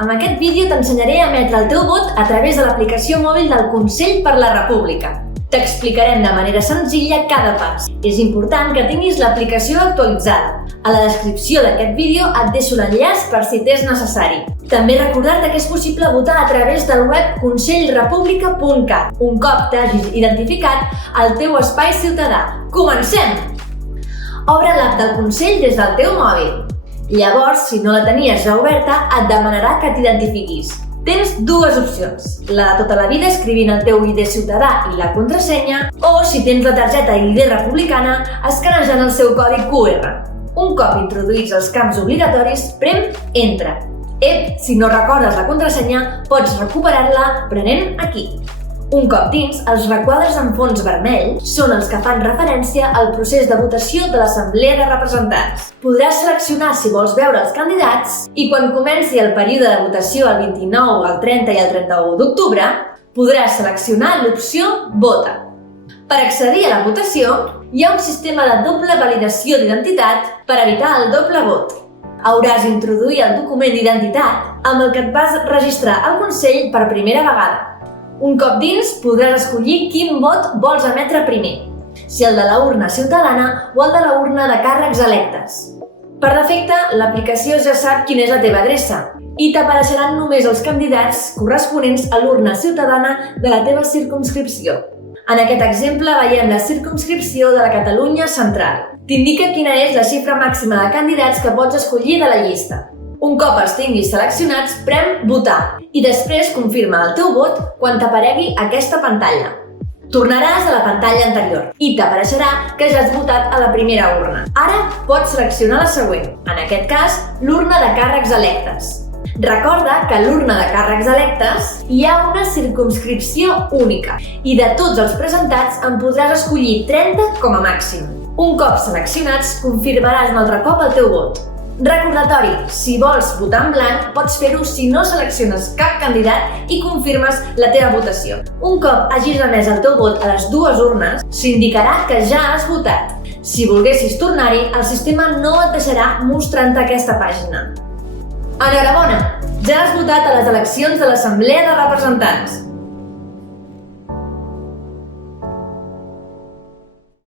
amb aquest vídeo t'ensenyaré a emetre el teu vot a través de l'aplicació mòbil del Consell per la República. T'explicarem de manera senzilla cada pas. És important que tinguis l'aplicació actualitzada. A la descripció d'aquest vídeo et deixo l'enllaç per si t'és necessari. També recordar-te que és possible votar a través del web consellrepublica.cat un cop t'hagis identificat el teu espai ciutadà. Comencem! Obre l'app del Consell des del teu mòbil. Llavors, si no la tenies ja oberta, et demanarà que t'identifiquis. Tens dues opcions, la de tota la vida escrivint el teu ID ciutadà i la contrasenya, o si tens la targeta ID republicana, escanejant el seu codi QR. Un cop introduïts els camps obligatoris, prem Entra. Si no recordes la contrasenya, pots recuperar-la prenent aquí. Un cop dins, els requadres en fons vermell són els que fan referència al procés de votació de l'Assemblea de Representants. Podràs seleccionar si vols veure els candidats i quan comenci el període de votació el 29, el 30 i el 31 d'octubre, podràs seleccionar l'opció Vota. Per accedir a la votació, hi ha un sistema de doble validació d'identitat per evitar el doble vot. Hauràs d'introduir el document d'identitat amb el que et vas registrar al Consell per primera vegada. Un cop dins, podràs escollir quin vot vols emetre primer, si el de la urna ciutadana o el de la urna de càrrecs electes. Per defecte, l'aplicació ja sap quina és la teva adreça i t'apareixeran només els candidats corresponents a l'urna ciutadana de la teva circumscripció. En aquest exemple veiem la circumscripció de la Catalunya Central. T'indica quina és la xifra màxima de candidats que pots escollir de la llista. Un cop els tinguis seleccionats, prem Votar i després confirma el teu vot quan t'aparegui aquesta pantalla. Tornaràs a la pantalla anterior i t'apareixerà que ja has votat a la primera urna. Ara pots seleccionar la següent, en aquest cas, l'urna de càrrecs electes. Recorda que a l'urna de càrrecs electes hi ha una circumscripció única i de tots els presentats en podràs escollir 30 com a màxim. Un cop seleccionats, confirmaràs un altre cop el teu vot. Recordatori, si vols votar en blanc, pots fer-ho si no selecciones cap candidat i confirmes la teva votació. Un cop hagis emès el teu vot a les dues urnes, s'indicarà que ja has votat. Si volguessis tornar-hi, el sistema no et deixarà mostrant-te aquesta pàgina. Enhorabona! Ja has votat a les eleccions de l'Assemblea de Representants.